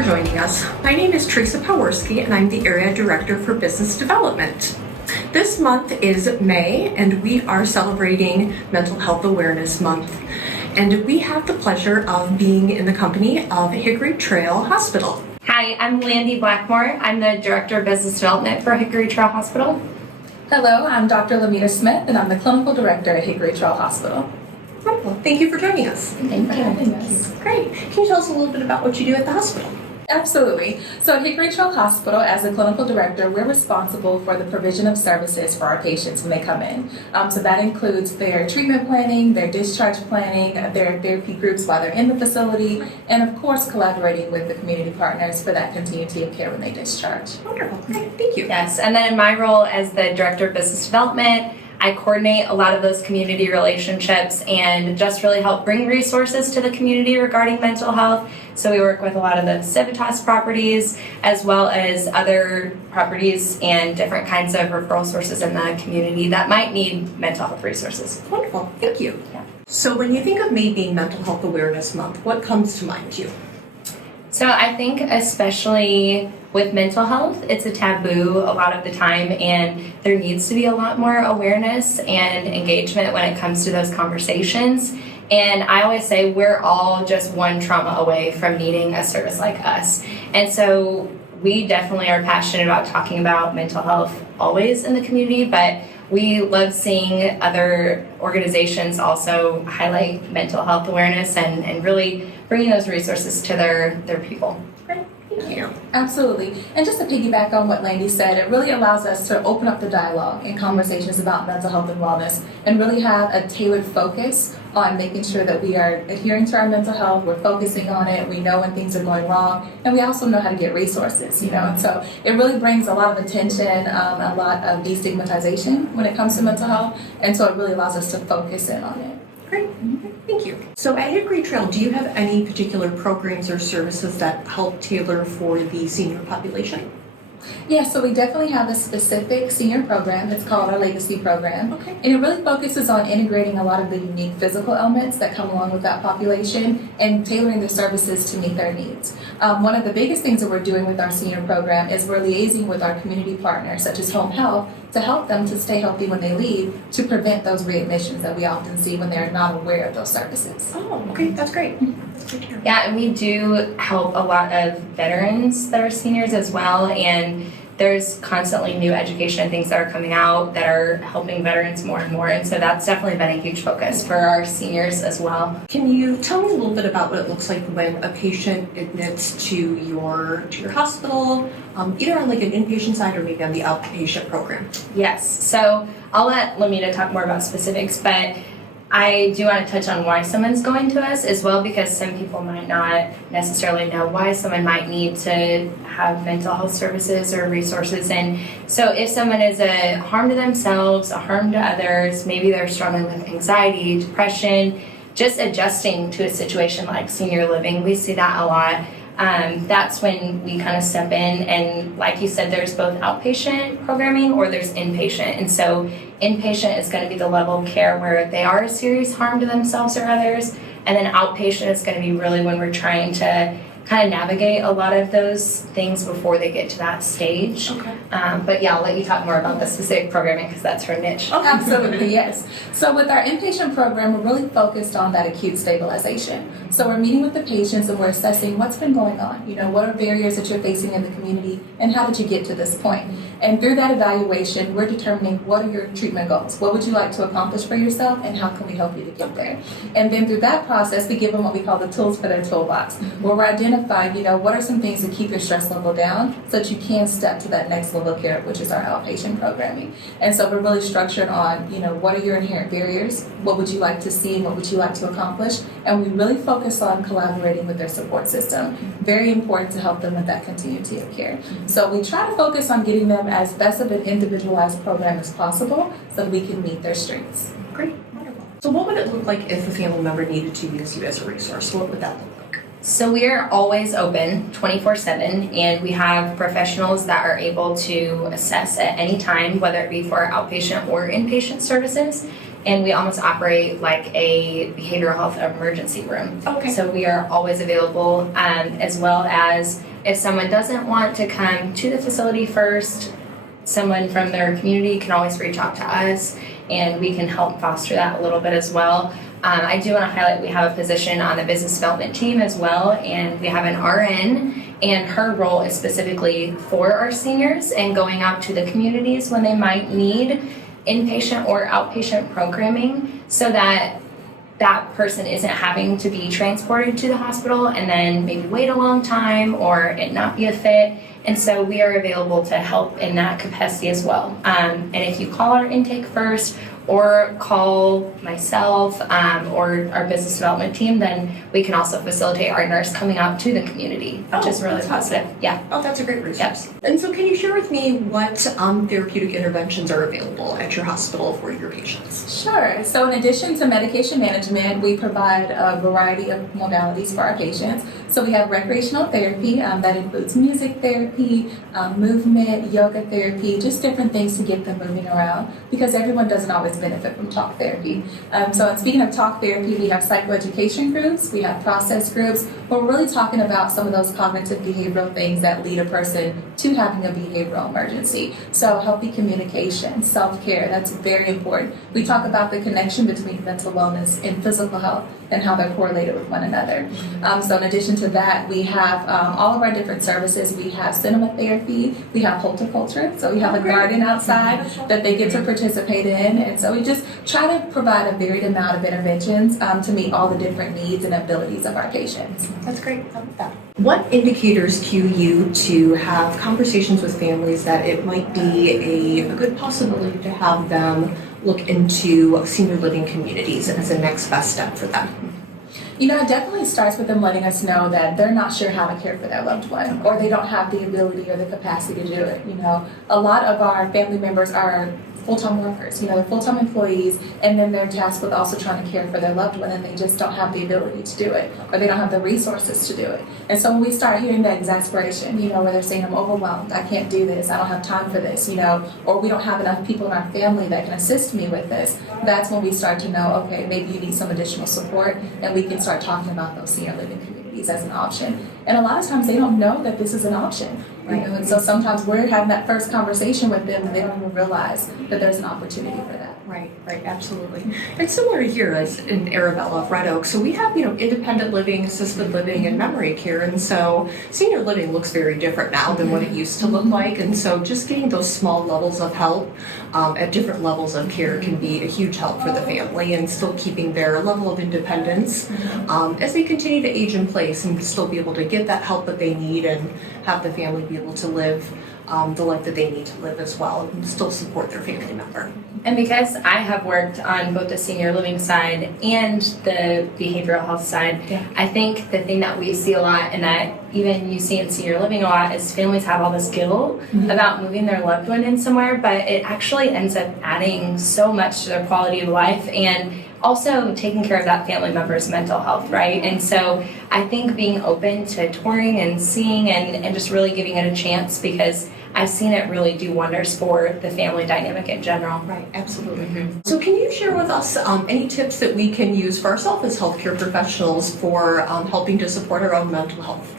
for joining us. My name is Teresa Powerski, and I'm the Area Director for Business Development. This month is May, and we are celebrating Mental Health Awareness Month. And we have the pleasure of being in the company of Hickory Trail Hospital. Hi, I'm Landy Blackmore. I'm the Director of Business Development for Hickory Trail Hospital. Hello, I'm Dr. Lamita Smith, and I'm the Clinical Director at Hickory Trail Hospital. Wonderful. Thank you for joining us. Thank you for having us. Great. Can you tell us a little bit about what you do at the hospital? Absolutely. So at Hickory Trail Hospital, as a clinical director, we're responsible for the provision of services for our patients when they come in. So that includes their treatment planning, their discharge planning, their therapy groups while they're in the facility, and of course collaborating with the community partners for that continuity of care when they discharge. Wonderful. Great. Thank you. Yes, and then in my role as the Director of Business Development, I coordinate a lot of those community relationships and just really help bring resources to the community regarding mental health. So we work with a lot of the Civitas properties as well as other properties and different kinds of referral sources in the community that might need mental health resources. Wonderful. Thank you. Yeah. So when you think of May being Mental Health Awareness Month, what comes to mind to you? So I think especially with mental health, it's a taboo a lot of the time, and there needs to be a lot more awareness and engagement when it comes to those conversations. And I always say we're all just one trauma away from needing a service like us. And so we definitely are passionate about talking about mental health always in the community, but we love seeing other organizations also highlight mental health awareness and really bringing those resources to their people. Great. Thank you. Absolutely. And just to piggyback on what Landy said, it really allows us to open up the dialogue and conversations about mental health and wellness and really have a tailored focus on making sure that we are adhering to our mental health, we're focusing on it, we know when things are going wrong, and we also know how to get resources, and so it really brings a lot of attention, a lot of destigmatization when it comes to mental health, and so it really allows us to focus in on it. Great. Thank you. So at Hickory Trail, do you have any particular programs or services that help tailor for the senior population? Yeah, so we definitely have a specific senior program. It's called our Legacy Program. Okay. And it really focuses on integrating a lot of the unique physical elements that come along with that population and tailoring the services to meet their needs. One of the biggest things that we're doing with our senior program is we're liaising with our community partners, such as home health, to help them to stay healthy when they leave, to prevent those readmissions that we often see when they're not aware of those services. Oh, okay. That's great. That's great to hear. Yeah, and we do help a lot of veterans that are seniors as well, and there's constantly new education and things that are coming out that are helping veterans more and more, and so that's definitely been a huge focus for our seniors as well. Can you tell me a little bit about what it looks like when a patient admits to your hospital, either on like an inpatient side or maybe on the outpatient program? Yes, so I'll let Lamita talk more about specifics, but I do want to touch on why someone's going to us as well, because some people might not necessarily know why someone might need to have mental health services or resources. And so if someone is a harm to themselves, a harm to others, maybe they're struggling with anxiety, depression, just adjusting to a situation like senior living, we see that a lot. That's when we kind of step in, and like you said, there's both outpatient programming or there's inpatient. And so inpatient is going to be the level of care where they are a serious harm to themselves or others, and then outpatient is going to be really when we're trying to kind of navigate a lot of those things before they get to that stage. Okay. But yeah, I'll let you talk more about the specific programming because that's her niche. Oh, absolutely, yes. So with our inpatient program, we're really focused on that acute stabilization. So we're meeting with the patients and we're assessing what's been going on. What are barriers that you're facing in the community and how did you get to this point? And through that evaluation, we're determining what are your treatment goals? What would you like to accomplish for yourself and how can we help you to get there? And then through that process, we give them what we call the tools for their toolbox, where we're identifying, what are some things to keep your stress level down so that you can step to that next level of care, which is our outpatient programming. And so we're really structured on, what are your inherent barriers? What would you like to see and what would you like to accomplish? And we really focus on collaborating with their support system. Very important to help them with that continuity of care. So we try to focus on getting them as best of an individualized program as possible so that we can meet their strengths. Great. Wonderful. So what would it look like if a family member needed to use you as a resource? What would that look like? So we are always open 24/7, and we have professionals that are able to assess at any time, whether it be for outpatient or inpatient services. And we almost operate like a behavioral health emergency room. Okay. So we are always available, as well as if someone doesn't want to come to the facility first, someone from their community can always reach out to us, and we can help foster that a little bit as well. I do want to highlight we have a position on the business development team as well, and we have an RN, and her role is specifically for our seniors and going out to the communities when they might need inpatient or outpatient programming, so that that person isn't having to be transported to the hospital and then maybe wait a long time or it not be a fit. And so we are available to help in that capacity as well. And if you call our intake first or call myself or our business development team, then we can also facilitate our nurse coming out to the community, which is really positive. Yeah. Oh, that's a great resource. Yes. And so can you share with me what therapeutic interventions are available at your hospital for your patients? Sure. So in addition to medication management, we provide a variety of modalities for our patients. So we have recreational therapy that includes music therapy, movement, yoga therapy, just different things to get them moving around, because everyone doesn't always benefit from talk therapy. So speaking of talk therapy, we have psychoeducation groups, we have process groups, where we're really talking about some of those cognitive behavioral things that lead a person to having a behavioral emergency. So healthy communication, self-care, that's very important. We talk about the connection between mental wellness and physical health and how they're correlated with one another. So in addition to that, we have all of our different services. We have cinema therapy, we have horticulture, so we have a garden outside that they get to participate in. And so we just try to provide a varied amount of interventions to meet all the different needs and abilities of our patients. That's great. I love that. What indicators cue you to have conversations with families that it might be a good possibility to have them look into senior living communities as a next best step for them? You know, it definitely starts with them letting us know that they're not sure how to care for their loved one, or they don't have the ability or the capacity to do it. You know, a lot of our family members are full-time workers, they're full-time employees, and then they're tasked with also trying to care for their loved one, and they just don't have the ability to do it, or they don't have the resources to do it. And so when we start hearing that exasperation, where they're saying, I'm overwhelmed, I can't do this, I don't have time for this, or we don't have enough people in our family that can assist me with this, that's when we start to know, okay, maybe you need some additional support, and we can start talking about those senior living communities as an option. And a lot of times they don't know that this is an option. And so sometimes we're having that first conversation with them and they don't even realize that there's an opportunity for that. Right, absolutely. It's similar here as in Arabella of Red Oak. So we have, independent living, assisted living, and memory care. And so senior living looks very different now than what it used to look like. And so just getting those small levels of help at different levels of care can be a huge help for the family, and still keeping their level of independence as they continue to age in place, and still be able to get that help that they need and have the family be able to live the life that they need to live as well, and still support their family member. And because I have worked on both the senior living side and the behavioral health side, I think the thing that we see a lot, and that even you see in senior living a lot, is families have all this guilt about moving their loved one in somewhere, but it actually ends up adding so much to their quality of life, and also taking care of that family member's mental health, right? And so I think being open to touring and seeing and just really giving it a chance, because I've seen it really do wonders for the family dynamic in general. Right, absolutely. So can you share with us any tips that we can use for ourselves as healthcare professionals for helping to support our own mental health?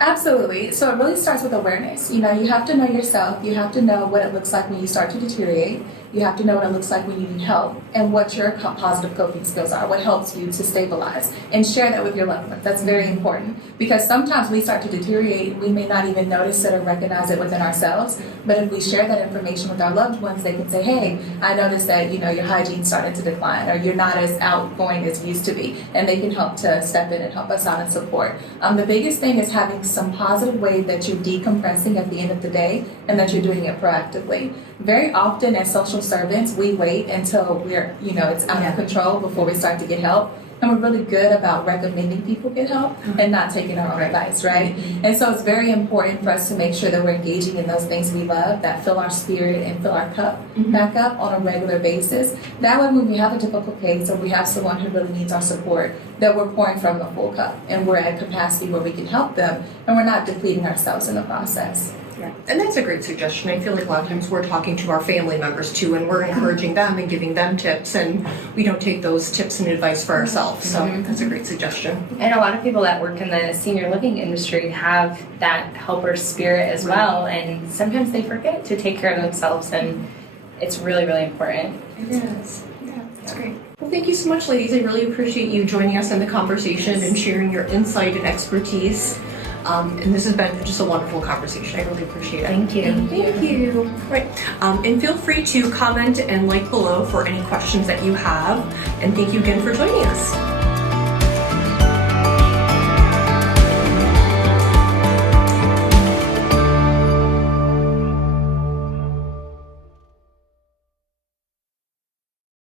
Absolutely. So it really starts with awareness. You have to know yourself. You have to know what it looks like when you start to deteriorate. You have to know what it looks like when you need help, and what your positive coping skills are, what helps you to stabilize, and share that with your loved ones. That's very important, because sometimes we start to deteriorate, we may not even notice it or recognize it within ourselves, but if we share that information with our loved ones, they can say, hey, I noticed that your hygiene started to decline, or you're not as outgoing as you used to be, and they can help to step in and help us out and support. The biggest thing is having some positive way that you're decompressing at the end of the day, and that you're doing it proactively. Very often as social servants, we wait until we're, it's out of control before we start to get help. And we're really good about recommending people get help and not taking our own advice, right? And so it's very important for us to make sure that we're engaging in those things we love, that fill our spirit and fill our cup back up on a regular basis. That way, when we have a difficult case or we have someone who really needs our support, that we're pouring from the full cup and we're at capacity where we can help them, and we're not depleting ourselves in the process. Yeah. And that's a great suggestion. I feel like a lot of times we're talking to our family members too, and we're encouraging them and giving them tips, and we don't take those tips and advice for ourselves. yourself. So that's a great suggestion. And a lot of people that work in the senior living industry have that helper spirit as well, and sometimes they forget to take care of themselves, and it's really, really important. It is. Yeah, that's great. Well, thank you so much, ladies. I really appreciate you joining us in the conversation and sharing your insight and expertise. And this has been just a wonderful conversation. I really appreciate it. Thank you. Thank you. Right. And feel free to comment and like below for any questions that you have. And thank you again for joining us.